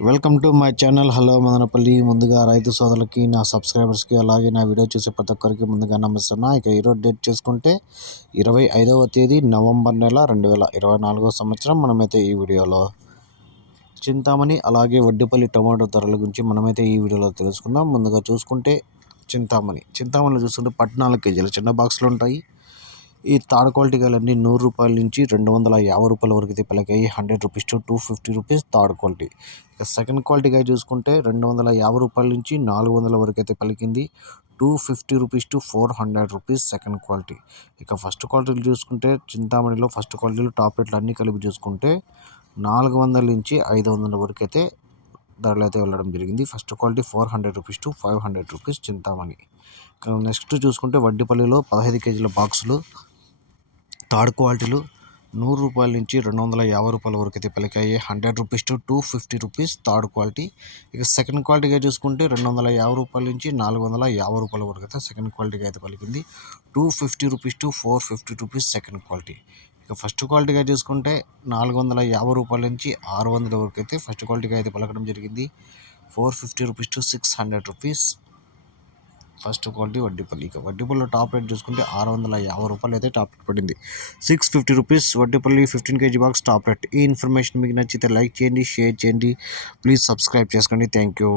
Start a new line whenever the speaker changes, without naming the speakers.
Welcome to my channel. Hello Madanapalle. ముందుగా రైతు సోదరులకి నా సబ్స్క్రైబర్స్కి అలాగే నా వీడియో చూసే ప్రతి ఒక్కరికి ముందుగా నమస్తున్నా ఇక ఈరోజు డేట్ చేసుకుంటే ఇరవై ఐదవ తేదీ నవంబర్ నెల రెండు వేల ఇరవై నాలుగో సంవత్సరం మనమైతే ఈ వీడియోలో చింతామణి అలాగే వడ్డిపల్లి టమాటో ధరల గురించి మనమైతే ఈ వీడియోలో తెలుసుకుందాం. ముందుగా చూసుకుంటే చింతామణి. చింతామణిలో చూసుకుంటే పద్నాలుగు కేజీలు చిన్న బాక్సులు ఉంటాయి. ఈ థర్డ్ క్వాలిటీ గలన్నీ నూరు రూపాయల నుంచి రెండు వందల యాభై రూపాయల వరకు అయితే పలికాయి hundred rupees to two fifty rupees third quality. ఇక సెకండ్ క్వాలిటీ చూసుకుంటే రెండు వందల యాభై రూపాయల నుంచి నాలుగు వందల వరకు అయితే పలికింది. Two fifty rupees to four hundred rupees second quality. ఇక ఫస్ట్ క్వాలిటీలు చూసుకుంటే చింతామణిలో ఫస్ట్ క్వాలిటీలో టాప్ రేట్లు అన్నీ కలిపి చూసుకుంటే నాలుగు వందల నుంచి ఐదు వందల వరకు అయితే ధరలు అయితే వెళ్ళడం జరిగింది. First quality four hundred rupees to five hundred rupees Chintamani. Next చూసుకుంటే వడ్డీపల్లిలో పదహైదు కేజీల బాక్సులు థర్డ్ క్వాలిటీలు నూరు రూపాయల నుంచి రెండు వందల యాభై రూపాయల వరకు అయితే పలికాయి. Hundred rupees to two fifty rupees third quality. ఇక సెకండ్ క్వాలిటీగా చూసుకుంటే రెండు వందల యాభై రూపాయల నుంచి నాలుగు వందల యాభై రూపాయల వరకు అయితే సెకండ్ క్వాలిటీగా అయితే పలికింది. Two fifty rupees to four fifty rupees second quality. ఇక ఫస్ట్ క్వాలిటీగా చూసుకుంటే నాలుగు వందల యాభై రూపాయల నుంచి ఆరు వందల వరకు అయితే ఫస్ట్ క్వాలిటీగా అయితే పలకడం జరిగింది. Four fifty rupees to six hundred rupees first quality Vaddipalli ఇక వడ్డీపల్లిలో టాప్ రేట్ చూసుకుంటే ఆరు వందల యాభై రూపాయలు అయితే టాప్ రేట్ పడింది. Six fifty rupees Vaddipalli fifteen KG box top rate. ఈ ఇన్ఫర్మేషన్ మీకు నచ్చితే లైక్ చేయండి షేర్ చేయండి. ప్లీజ్ సబ్స్క్రైబ్ చేసుకోండి. Thank you.